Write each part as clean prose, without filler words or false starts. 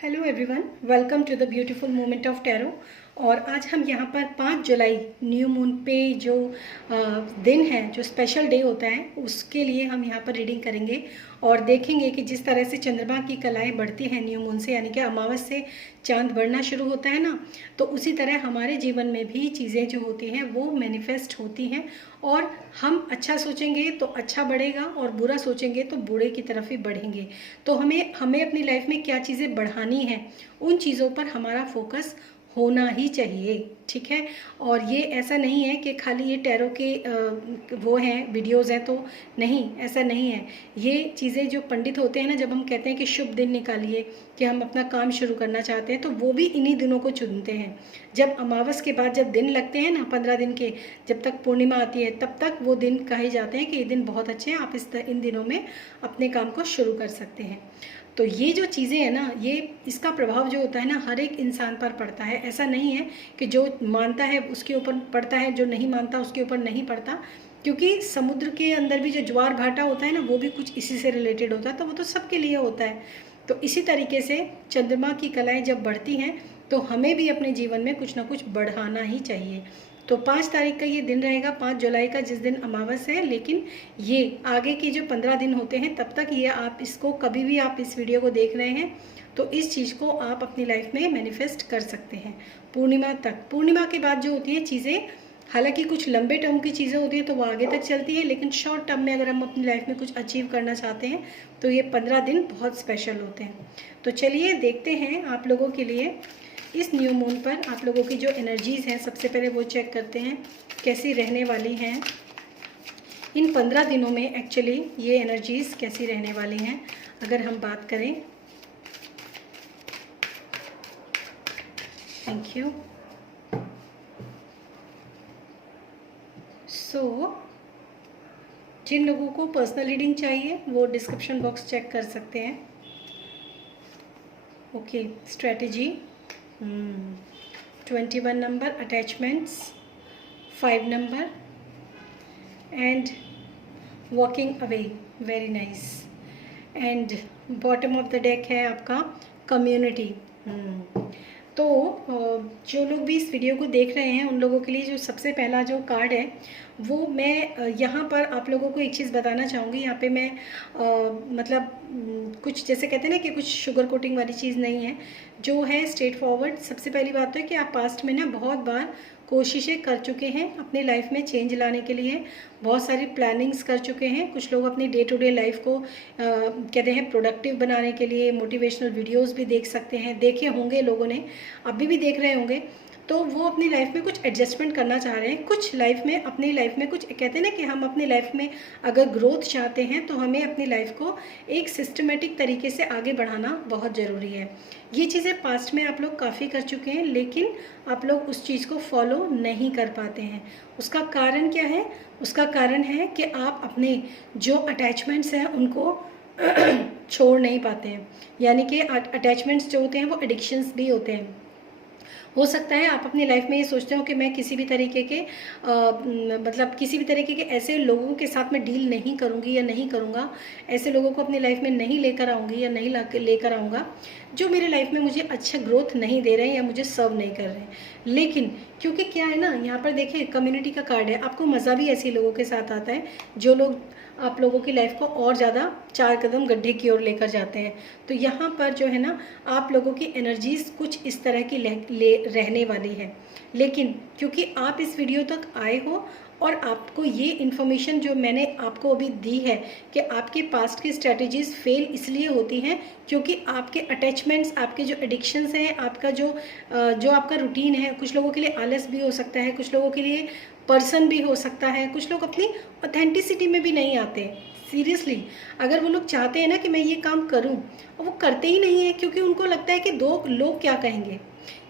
Hello everyone, welcome to the beautiful moment of tarot. और आज हम यहाँ पर 5 जुलाई न्यू मून पे जो दिन है, जो स्पेशल डे होता है, उसके लिए हम यहाँ पर रीडिंग करेंगे और देखेंगे कि जिस तरह से चंद्रमा की कलाएं बढ़ती हैं न्यू मून से, यानी कि अमावस से चांद बढ़ना शुरू होता है ना, तो उसी तरह हमारे जीवन में भी चीज़ें जो होती हैं वो मैनिफेस्ट होती हैं। और हम अच्छा सोचेंगे तो अच्छा बढ़ेगा और बुरा सोचेंगे तो बुरे की तरफ ही बढ़ेंगे। तो हमें हमें अपनी लाइफ में क्या चीज़ें बढ़ानी हैं, उन चीज़ों पर हमारा फोकस होना ही चाहिए। ठीक है। और ये ऐसा नहीं है कि खाली ये टैरो के वो हैं, वीडियोस हैं, तो नहीं, ऐसा नहीं है। ये चीज़ें जो पंडित होते हैं ना, जब हम कहते हैं कि शुभ दिन निकालिए कि हम अपना काम शुरू करना चाहते हैं, तो वो भी इन्हीं दिनों को चुनते हैं। जब अमावस के बाद जब दिन लगते हैं ना, 15 दिन के, जब तक पूर्णिमा आती है, तब तक वो दिन कहे जाते हैं कि ये दिन बहुत अच्छे हैं, आप इन दिनों में अपने काम को शुरू कर सकते हैं। तो ये जो चीज़ें हैं ना, ये इसका प्रभाव जो होता है ना, हर एक इंसान पर पड़ता है। ऐसा नहीं है कि जो मानता है उसके ऊपर पड़ता है, जो नहीं मानता उसके ऊपर नहीं पड़ता। क्योंकि समुद्र के अंदर भी जो ज्वार भाटा होता है ना, वो भी कुछ इसी से रिलेटेड होता है, तो वो तो सबके लिए होता है। तो इसी तरीके से चंद्रमा की कलाएं जब बढ़ती हैं तो हमें भी अपने जीवन में कुछ ना कुछ बढ़ाना ही चाहिए। तो 5 तारीख का ये दिन रहेगा, 5 जुलाई का, जिस दिन अमावस है। लेकिन ये आगे के जो 15 दिन होते हैं, तब तक ये आप इसको कभी भी आप इस वीडियो को देख रहे हैं तो इस चीज़ को आप अपनी लाइफ में मैनिफेस्ट कर सकते हैं पूर्णिमा तक। पूर्णिमा के बाद जो होती है चीज़ें, हालांकि कुछ लंबे टर्म की चीज़ें होती हैं तो वो आगे तक चलती है, लेकिन शॉर्ट टर्म में अगर हम अपनी लाइफ में कुछ अचीव करना चाहते हैं तो ये 15 दिन बहुत स्पेशल होते हैं। तो चलिए देखते हैं आप लोगों के लिए इस न्यू मून पर आप लोगों की जो एनर्जीज़ हैं, सबसे पहले वो चेक करते हैं कैसी रहने वाली हैं इन 15 दिनों में। एक्चुअली ये एनर्जीज़ कैसी रहने वाली हैं अगर हम बात करें। Thank you. सो जिन लोगों को पर्सनल रीडिंग चाहिए वो डिस्क्रिप्शन बॉक्स चेक कर सकते हैं। Okay, strategy 21 number, attachments 5 number and walking away, very nice. And bottom of the deck है आपका कम्युनिटी। तो जो लोग भी इस वीडियो को देख रहे हैं उन लोगों के लिए जो सबसे पहला जो कार्ड है वो मैं यहाँ पर आप लोगों को एक चीज़ बताना चाहूँगी। यहाँ पे मैं मतलब कुछ जैसे कहते हैं ना कि कुछ शुगर कोटिंग वाली चीज़ नहीं है, जो है स्ट्रेट फॉरवर्ड। सबसे पहली बात तो है कि आप पास्ट में ना बहुत बार कोशिशें कर चुके हैं अपनी लाइफ में चेंज लाने के लिए, बहुत सारी प्लानिंग्स कर चुके हैं। कुछ लोग अपनी डे टू डे लाइफ को कहते हैं प्रोडक्टिव बनाने के लिए मोटिवेशनल वीडियोस भी देख सकते हैं, देखे होंगे लोगों ने, अभी भी देख रहे होंगे। तो वो अपनी लाइफ में कुछ एडजस्टमेंट करना चाह रहे हैं, कुछ लाइफ में, अपनी लाइफ में कुछ, कहते हैं ना कि हम अपनी लाइफ में अगर ग्रोथ चाहते हैं तो हमें अपनी लाइफ को एक सिस्टमेटिक तरीके से आगे बढ़ाना बहुत ज़रूरी है। ये चीज़ें पास्ट में आप लोग काफ़ी कर चुके हैं, लेकिन आप लोग उस चीज़ को फॉलो नहीं कर पाते हैं। उसका कारण क्या है? उसका कारण है कि आप अपने जो अटैचमेंट्स हैं उनको छोड़ नहीं पाते हैं। यानी कि अटैचमेंट्स जो होते हैं वो एडिक्शंस भी होते हैं। हो सकता है आप अपनी लाइफ में ये सोचते हो कि मैं किसी भी तरीके के मतलब किसी भी तरीके के ऐसे लोगों के साथ मैं डील नहीं करूँगी या नहीं करूँगा, ऐसे लोगों को अपनी लाइफ में नहीं लेकर आऊँगी या नहीं लेकर आऊँगा जो मेरे लाइफ में मुझे अच्छा ग्रोथ नहीं दे रहे हैं या मुझे सर्व नहीं कर रहे हैं। लेकिन क्योंकि क्या है ना, यहाँ पर देखिए कम्युनिटी का कार्ड है, आपको मज़ा भी ऐसे लोगों के साथ आता है जो लोग आप लोगों की लाइफ को और ज़्यादा 4 कदम गड्ढे की ओर लेकर जाते हैं। तो यहाँ पर जो है ना, आप लोगों की एनर्जीज कुछ इस तरह की रहने वाली है। लेकिन क्योंकि आप इस वीडियो तक आए हो और आपको ये इन्फॉर्मेशन जो मैंने आपको अभी दी है कि आपके पास्ट की स्ट्रैटेजीज फेल इसलिए होती हैं क्योंकि आपके अटैचमेंट्स, आपके जो एडिक्शंस हैं, आपका जो आपका रूटीन है, कुछ लोगों के लिए आलस भी हो सकता है, कुछ लोगों के लिए पर्सन भी हो सकता है, कुछ लोग अपनी ऑथेंटिसिटी में भी नहीं आते। सीरियसली, अगर वो लोग चाहते हैं ना कि मैं ये काम करूं और वो करते ही नहीं है क्योंकि उनको लगता है कि दो लोग क्या कहेंगे,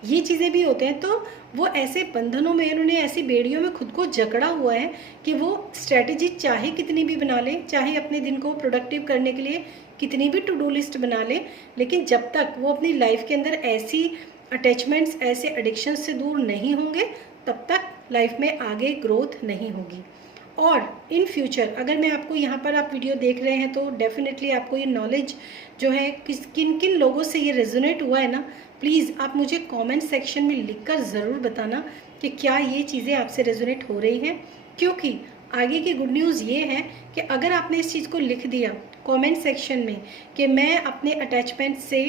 ये चीज़ें भी होते हैं। तो वो ऐसे बंधनों में, उन्होंने ऐसी बेड़ियों में खुद को जकड़ा हुआ है कि वो स्ट्रैटेजी चाहे कितनी भी बना ले, चाहे अपने दिन को प्रोडक्टिव करने के लिए कितनी भी टू डू लिस्ट बना ले, लेकिन जब तक वो अपनी लाइफ के अंदर ऐसी अटैचमेंट्स, ऐसे एडिक्शंस से दूर नहीं होंगे, तब तक लाइफ में आगे ग्रोथ नहीं होगी। और इन फ्यूचर अगर मैं आपको यहाँ पर आप वीडियो देख रहे हैं तो डेफिनेटली आपको ये नॉलेज जो है किन किन लोगों से ये रेजोनेट हुआ है ना, प्लीज़ आप मुझे कमेंट सेक्शन में लिखकर ज़रूर बताना कि क्या ये चीज़ें आपसे रेजोनेट हो रही हैं। क्योंकि आगे की गुड न्यूज़ ये है कि अगर आपने इस चीज़ को लिख दिया कमेंट सेक्शन में कि मैं अपने अटैचमेंट से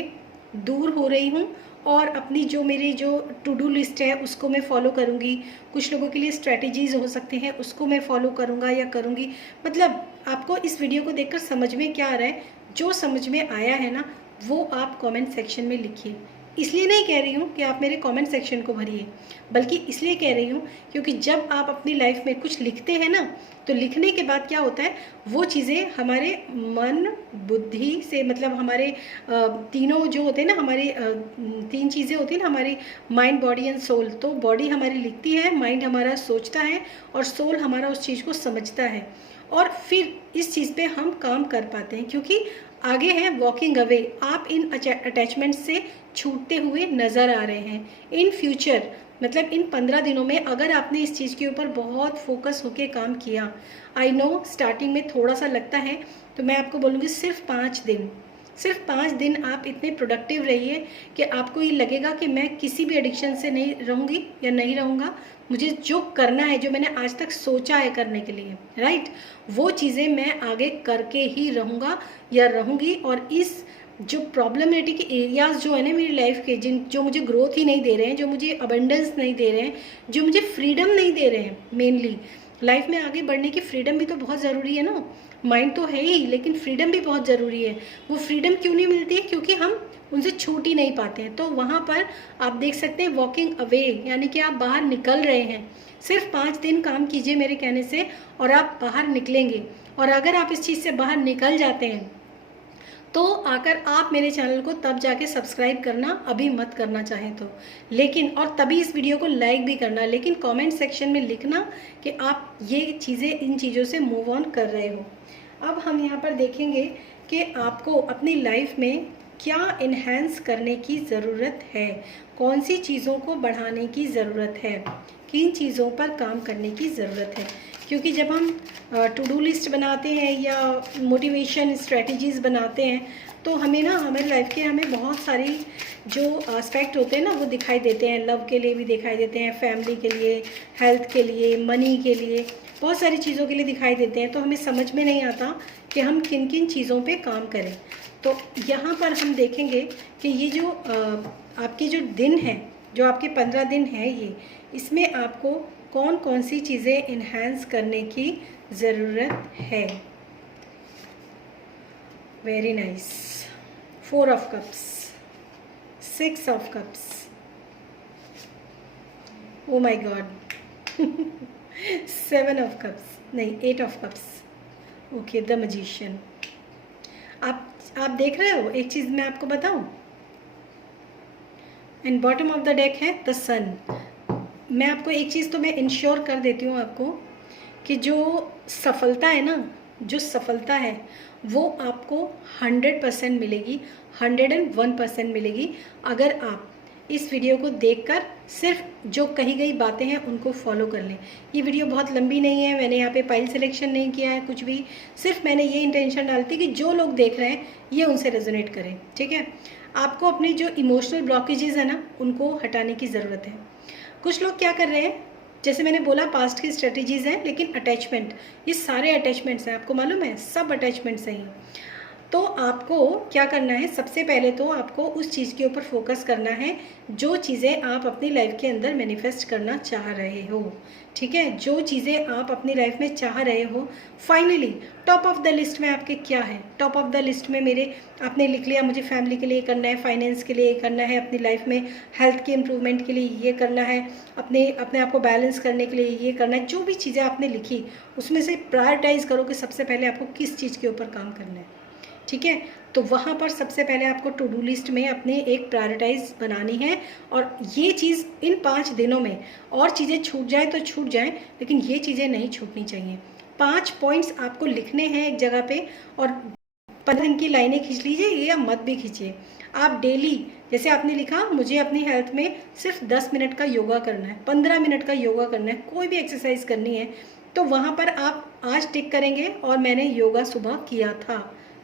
दूर हो रही हूँ और अपनी जो मेरी जो टू डू लिस्ट है उसको मैं फॉलो करूँगी, कुछ लोगों के लिए स्ट्रैटेजीज़ हो सकते हैं उसको मैं फॉलो करूँगा या करूँगी, मतलब आपको इस वीडियो को देखकर समझ में क्या आ रहा है, जो समझ में आया है ना वो आप कमेंट सेक्शन में लिखिए। इसलिए नहीं कह रही हूँ कि आप मेरे कमेंट सेक्शन को भरिए, बल्कि इसलिए कह रही हूँ क्योंकि जब आप अपनी लाइफ में कुछ लिखते हैं ना तो लिखने के बाद क्या होता है, वो चीज़ें हमारे मन बुद्धि से, मतलब हमारे तीनों जो होते हैं ना, हमारे 3 चीज़ें होती हैं ना, हमारी माइंड बॉडी एंड सोल। तो बॉडी हमारी लिखती है, माइंड हमारा सोचता है और सोल हमारा उस चीज़ को समझता है और फिर इस चीज़ पे हम काम कर पाते हैं। क्योंकि आगे है वॉकिंग अवे, आप इन अटैचमेंट से छूटते हुए नज़र आ रहे हैं इन फ्यूचर, मतलब इन 15 दिनों में अगर आपने इस चीज़ के ऊपर बहुत फोकस होके काम किया। आई नो स्टार्टिंग में थोड़ा सा लगता है, तो मैं आपको बोलूँगी सिर्फ 5 दिन आप इतने प्रोडक्टिव रहिए कि आपको ये लगेगा कि मैं किसी भी एडिक्शन से नहीं रहूँगी या नहीं रहूँगा, मुझे जो करना है, जो मैंने आज तक सोचा है करने के लिए, राइट, वो चीज़ें मैं आगे करके ही रहूँगा या रहूँगी। और इस जो प्रॉब्लमेटिक एरियाज़ जो है ना मेरी लाइफ के, जो मुझे ग्रोथ ही नहीं दे रहे हैं, जो मुझे अबंडेंस नहीं दे रहे हैं, जो मुझे फ्रीडम नहीं दे रहे हैं, मेनली लाइफ में आगे बढ़ने की फ्रीडम भी तो बहुत ज़रूरी है ना, माइंड तो है ही लेकिन फ्रीडम भी बहुत ज़रूरी है। वो फ्रीडम क्यों नहीं मिलती है, क्योंकि हम उनसे छूट ही नहीं पाते हैं। तो वहाँ पर आप देख सकते हैं वॉकिंग अवे, यानी कि आप बाहर निकल रहे हैं। सिर्फ 5 दिन काम कीजिए मेरे कहने से और आप बाहर निकलेंगे। और अगर आप इस चीज़ से बाहर निकल जाते हैं तो आकर आप मेरे चैनल को तब जाके सब्सक्राइब करना, अभी मत करना चाहें तो, लेकिन और तभी इस वीडियो को लाइक भी करना, लेकिन कमेंट सेक्शन में लिखना कि आप ये चीज़ें, इन चीज़ों से मूव ऑन कर रहे हो। अब हम यहाँ पर देखेंगे कि आपको अपनी लाइफ में क्या इन्हेंस करने की ज़रूरत है, कौन सी चीज़ों को बढ़ाने की ज़रूरत है, किन चीज़ों पर काम करने की ज़रूरत है। क्योंकि जब हम टू डू लिस्ट बनाते हैं या मोटिवेशन स्ट्रेटजीज़ बनाते हैं तो हमें ना हमारी लाइफ के हमें बहुत सारी जो एस्पेक्ट होते हैं ना वो दिखाई देते हैं, लव के लिए भी दिखाई देते हैं, फैमिली के लिए, हेल्थ के लिए, मनी के लिए, बहुत सारी चीज़ों के लिए दिखाई देते हैं। तो हमें समझ में नहीं आता कि हम किन किन चीज़ों पे काम करें। तो यहाँ पर हम देखेंगे कि ये जो आपके जो दिन हैं, जो आपके 15 दिन हैं, ये इसमें आपको कौन कौन सी चीज़ें इन्हेंस करने की ज़रूरत है। Very nice. 4 of cups, 6 of cups, oh my God 7 of cups, नहीं 8 of cups, okay, the magician. आप देख रहे हो, एक चीज़ मैं आपको बताऊं, and bottom of the deck है द सन। मैं आपको एक चीज़ तो मैं इंश्योर कर देती हूँ आपको कि जो सफलता है ना, जो सफलता है वो आपको 100% मिलेगी, 101% मिलेगी अगर आप इस वीडियो को देखकर सिर्फ जो कही गई बातें हैं उनको फॉलो कर लें। ये वीडियो बहुत लंबी नहीं है, मैंने यहाँ पे पाइल सिलेक्शन नहीं किया है कुछ भी, सिर्फ मैंने ये इंटेंशन डाली थी कि जो लोग देख रहे हैं ये उनसे रेजोनेट करें, ठीक है। आपको अपने जो इमोशनल ब्लॉकेजेस है ना उनको हटाने की ज़रूरत है। कुछ लोग क्या कर रहे हैं, जैसे मैंने बोला पास्ट की स्ट्रेटजीज़ हैं, लेकिन अटैचमेंट, ये सारे अटैचमेंट्स हैं, आपको मालूम है, सब अटैचमेंट्स हैं। तो आपको क्या करना है, सबसे पहले तो आपको उस चीज़ के ऊपर फोकस करना है जो चीज़ें आप अपनी लाइफ के अंदर मैनिफेस्ट करना चाह रहे हो, ठीक है। जो चीज़ें आप अपनी लाइफ में चाह रहे हो, finally top of the list में आपके क्या है। टॉप ऑफ द लिस्ट में मेरे, आपने लिख लिया मुझे फैमिली के लिए करना है, फाइनेंस के लिए करना है, अपनी लाइफ में हेल्थ के इम्प्रूवमेंट के लिए ये करना है, अपने आप को बैलेंस करने के लिए ये करना है। जो भी चीज़ें आपने लिखी उसमें से प्रायोरिटाइज़ करो कि सबसे पहले आपको किस चीज़ के ऊपर काम करना है, ठीक है। तो वहाँ पर सबसे पहले आपको टू डू लिस्ट में अपने एक प्रायोरिटाइज बनानी है। और ये चीज़ इन 5 दिनों में, और चीज़ें छूट जाए तो छूट जाए, लेकिन ये चीज़ें नहीं छूटनी चाहिए। 5 पॉइंट्स आपको लिखने हैं एक जगह पे, और 15 दिन की लाइनें खींच लीजिए या मत भी खींचिए। आप डेली, जैसे आपने लिखा मुझे अपनी हेल्थ में सिर्फ 10 मिनट का योगा करना है, 15 मिनट का योगा करना है, कोई भी एक्सरसाइज करनी है, तो वहाँ पर आप आज टिक करेंगे और मैंने योगा सुबह किया था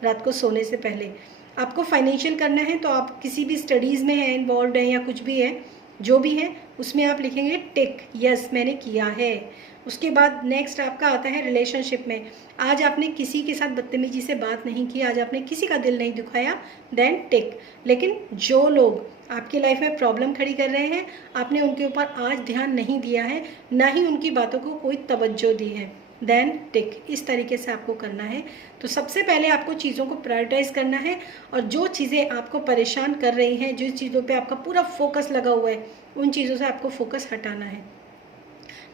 रात को सोने से पहले। आपको फाइनेंशियल करना है तो आप किसी भी स्टडीज़ में है इन्वॉल्व है या कुछ भी है, जो भी है उसमें आप लिखेंगे टिक, यस मैंने किया है। उसके बाद नेक्स्ट आपका आता है रिलेशनशिप में। आज आपने किसी के साथ बदतमीजी से बात नहीं की, आज आपने किसी का दिल नहीं दुखाया, देन टिक। लेकिन जो लोग आपकी लाइफ में प्रॉब्लम खड़ी कर रहे हैं, आपने उनके ऊपर आज ध्यान नहीं दिया है, ना ही उनकी बातों को कोई तवज्जो दी है, देन टिक। इस तरीके से आपको करना है। तो सबसे पहले आपको चीज़ों को प्रायोरिटाइज करना है और जो चीज़ें आपको परेशान कर रही हैं, जिस चीज़ों पे आपका पूरा फोकस लगा हुआ है, उन चीज़ों से आपको फोकस हटाना है,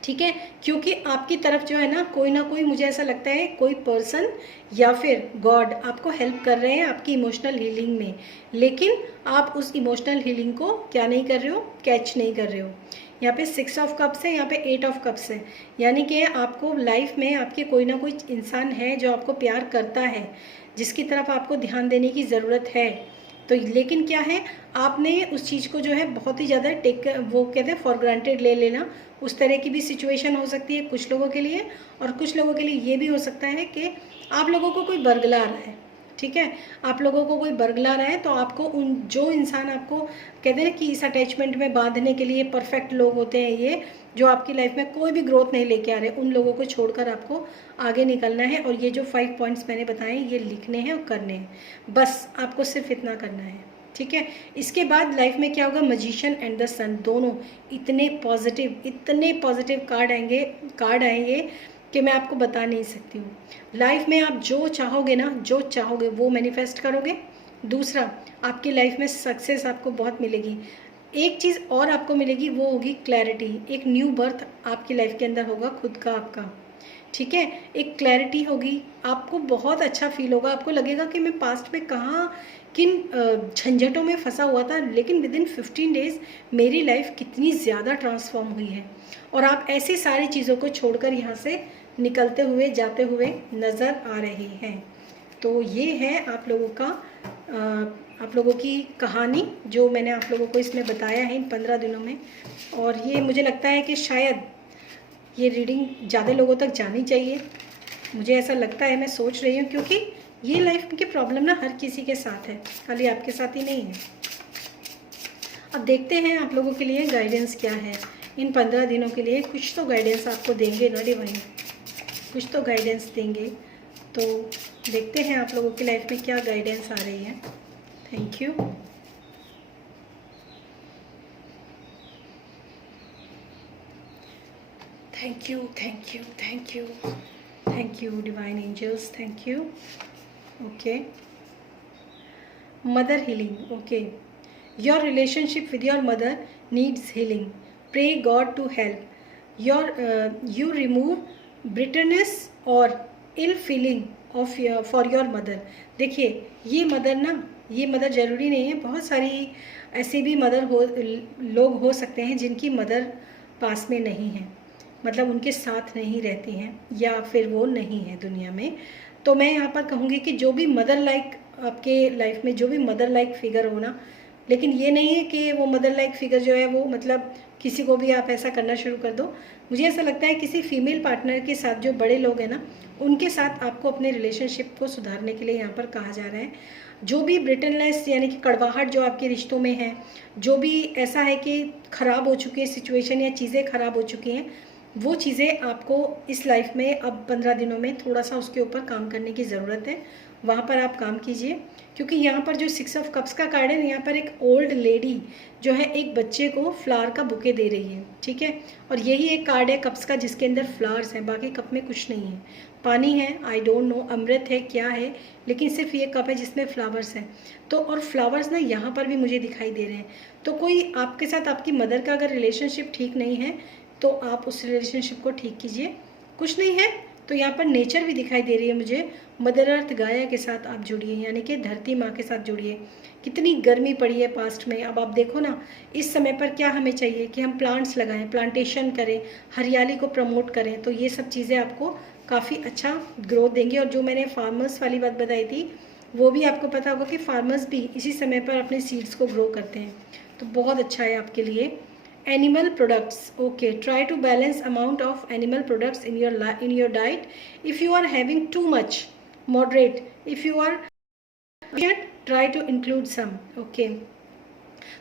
ठीक है। क्योंकि आपकी तरफ जो है ना कोई मुझे ऐसा लगता है कोई पर्सन या फिर गॉड आपको हेल्प कर रहे हैं आपकी इमोशनल हीलिंग में, लेकिन आप उस इमोशनल हीलिंग को क्या नहीं कर रहे हो, कैच नहीं कर रहे हो। यहाँ पे 6 ऑफ कप्स है, यहाँ पे 8 ऑफ कप्स है, यानी कि आपको लाइफ में आपके कोई ना कोई इंसान है जो आपको प्यार करता है, जिसकी तरफ आपको ध्यान देने की ज़रूरत है। तो लेकिन क्या है, आपने उस चीज़ को जो है बहुत ही ज़्यादा वो कहते हैं फॉर ग्रांटेड ले लेना। उस तरह की भी सिचुएशन हो सकती है कुछ लोगों के लिए, और कुछ लोगों के लिए ये भी हो सकता है कि आप लोगों को कोई बरगला रहा है, ठीक है, आप लोगों को कोई बरगला रहा है, तो आपको उन जो इंसान आपको कहते हैं कि इस अटैचमेंट में बांधने के लिए परफेक्ट लोग होते हैं, ये जो आपकी लाइफ में कोई भी ग्रोथ नहीं लेके आ रहे, उन लोगों को छोड़कर आपको आगे निकलना है। और ये जो 5 पॉइंट्स मैंने बताए ये लिखने हैं और करने हैं, बस आपको सिर्फ इतना करना है, ठीक है। इसके बाद लाइफ में क्या होगा, मैजिशियन एंड द सन दोनों इतने पॉजिटिव कार्ड आएंगे कि मैं आपको बता नहीं सकती हूँ। लाइफ में आप जो चाहोगे ना, जो चाहोगे वो मैनिफेस्ट करोगे। दूसरा, आपकी लाइफ में सक्सेस आपको बहुत मिलेगी। एक चीज़ और आपको मिलेगी, वो होगी क्लैरिटी। एक न्यू बर्थ आपकी लाइफ के अंदर होगा खुद का आपका, ठीक है। एक क्लैरिटी होगी, आपको बहुत अच्छा फील होगा, आपको लगेगा कि मैं पास्ट में कहाँ किन झंझटों में फंसा हुआ था, लेकिन विद इन 15 डेज़ मेरी लाइफ कितनी ज़्यादा ट्रांसफॉर्म हुई है। और आप ऐसी सारी चीज़ों को छोड़कर यहाँ से निकलते हुए जाते हुए नज़र आ रहे हैं। तो ये है आप लोगों की कहानी जो मैंने आप लोगों को इसमें बताया है इन 15 दिनों में। और ये मुझे लगता है कि शायद ये रीडिंग ज़्यादा लोगों तक जानी चाहिए, मुझे ऐसा लगता है, मैं सोच रही हूँ, क्योंकि ये लाइफ की प्रॉब्लम ना हर किसी के साथ है, खाली आपके साथ ही नहीं है। अब देखते हैं आप लोगों के लिए गाइडेंस क्या है इन 15 दिनों के लिए। कुछ तो गाइडेंस आपको देंगे ना डिवाइन, कुछ तो गाइडेंस देंगे। तो देखते हैं आप लोगों की लाइफ में क्या गाइडेंस आ रही है। Thank you. Thank you, thank you, thank you, thank you divine angels, thank you. Okay, mother healing. Okay, your relationship with your mother needs healing, pray God to help you remove bitterness और ill feeling of for your mother. देखिए, ये mother ज़रूरी नहीं है, बहुत सारी ऐसे भी लोग हो सकते हैं जिनकी मदर पास में नहीं है, मतलब उनके साथ नहीं रहती हैं, या फिर वो नहीं है दुनिया में। तो मैं यहाँ पर कहूँगी कि जो भी मदर लाइक आपके लाइफ में जो भी मदर लाइक फिगर हो ना, लेकिन ये नहीं है कि वो मदर लाइक फिगर जो है वो मतलब किसी को भी आप ऐसा करना शुरू कर दो। मुझे ऐसा लगता है किसी फीमेल पार्टनर के साथ जो बड़े लोग हैं ना, उनके साथ आपको अपने रिलेशनशिप को सुधारने के लिए यहाँ पर कहा जा रहा है। जो भी ब्रिटनलेस यानी कि कड़वाहट जो आपके रिश्तों में है, जो भी ऐसा है कि ख़राब हो चुकी है सिचुएशन या चीज़ें ख़राब हो चुकी हैं, वो चीज़ें आपको इस लाइफ में अब 15 दिनों में थोड़ा सा उसके ऊपर काम करने की ज़रूरत है। वहाँ पर आप काम कीजिए, क्योंकि यहाँ पर जो 6 ऑफ कप्स का कार्ड है, यहाँ पर एक ओल्ड लेडी जो है एक बच्चे को फ्लावर का बुके दे रही है, ठीक है। और यही एक कार्ड है कप्स का जिसके अंदर फ्लावर्स हैं, बाकी कप में कुछ नहीं है, पानी है, आई डोंट नो अमृत है क्या है, लेकिन सिर्फ ये कप है जिसमें फ्लावर्स हैं। तो और फ्लावर्स ना यहाँ पर भी मुझे दिखाई दे रहे हैं। तो कोई आपके साथ आपकी मदर का अगर रिलेशनशिप ठीक नहीं है तो आप उस रिलेशनशिप को ठीक कीजिए। कुछ नहीं है तो यहाँ पर नेचर भी दिखाई दे रही है मुझे, मदर अर्थ गाया के साथ आप जुड़िए, यानी कि धरती माँ के साथ जुड़िए। कितनी गर्मी पड़ी है पास्ट में, अब आप देखो ना इस समय पर क्या हमें चाहिए कि हम प्लांट्स लगाएं, प्लांटेशन करें, हरियाली को प्रमोट करें। तो ये सब चीज़ें आपको काफ़ी अच्छा ग्रोथ देंगी। और जो मैंने फार्मर्स वाली बात बताई थी, वो भी आपको पता होगा कि फार्मर्स भी इसी समय पर अपने सीड्स को ग्रो करते हैं, तो बहुत अच्छा है आपके लिए। animal products. Okay, try to balance amount of animal products in your diet. If you are having too much, moderate. If you are, try to include some. Okay,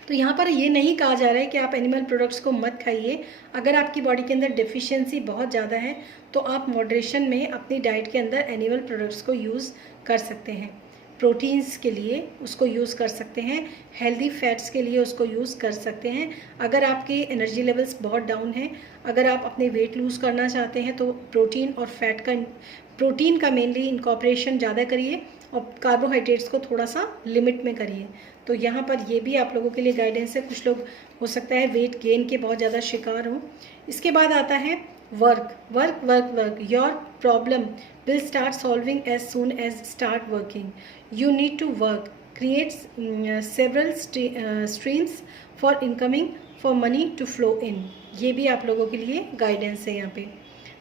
तो यहाँ पर ये नहीं कहा जा रहा है कि आप एनिमल प्रोडक्ट्स को मत खाइए। अगर आपकी बॉडी के अंदर डेफिशिएंसी बहुत ज़्यादा है तो आप मॉडरेशन में अपनी डाइट के अंदर एनिमल प्रोडक्ट्स को यूज़ कर सकते हैं। प्रोटीन्स के लिए उसको यूज़ कर सकते हैं, हेल्दी फैट्स के लिए उसको यूज़ कर सकते हैं। अगर आपके एनर्जी लेवल्स बहुत डाउन हैं, अगर आप अपने वेट लूज़ करना चाहते हैं तो प्रोटीन का मेनली इनकॉर्पोरेशन ज़्यादा करिए और कार्बोहाइड्रेट्स को थोड़ा सा लिमिट में करिए। तो यहाँ पर ये भी आप लोगों के लिए गाइडेंस है। कुछ लोग हो सकता है वेट गेन के बहुत ज़्यादा शिकार हों। इसके बाद आता है work. Your problem will start solving as soon as start working. You need to work, create several streams for incoming, for money to flow in. ये भी आप लोगों के लिए गाइडेंस है यहाँ पे।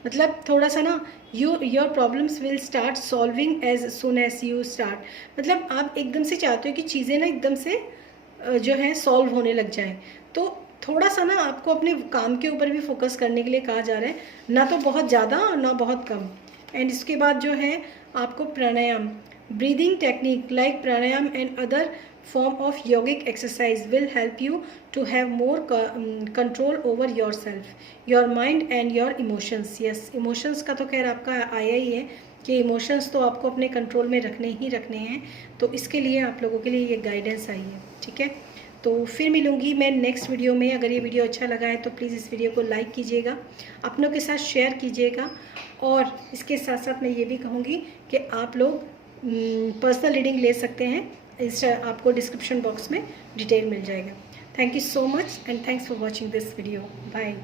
मतलब थोड़ा सा ना your problems will start solving as soon as you start. मतलब आप एकदम से चाहते हो कि चीज़ें ना एकदम से जो है सॉल्व होने लग जाएं, तो थोड़ा सा ना आपको अपने काम के ऊपर भी फोकस करने के लिए कहा जा रहा है, ना तो बहुत ज़्यादा और ना बहुत कम। एंड इसके बाद जो है आपको pranayama, breathing technique like pranayama and other form of yogic exercise will help you to have more control over your self, your mind and your emotions. Yes, emotions का तो खैर आपका आया ही है कि इमोशंस तो आपको अपने कंट्रोल में रखने ही रखने हैं। तो इसके लिए आप लोगों के लिए ये गाइडेंस आई है। ठीक है, तो फिर मिलूँगी मैं नेक्स्ट वीडियो में। अगर ये वीडियो अच्छा लगा है तो प्लीज़ इस वीडियो को लाइक कीजिएगा, अपनों के साथ शेयर कीजिएगा, और इसके साथ साथ मैं ये भी कहूँगी कि आप लोग पर्सनल रीडिंग ले सकते हैं। इस आपको डिस्क्रिप्शन बॉक्स में डिटेल मिल जाएगा। Thank you so much and thanks for watching this video. Bye.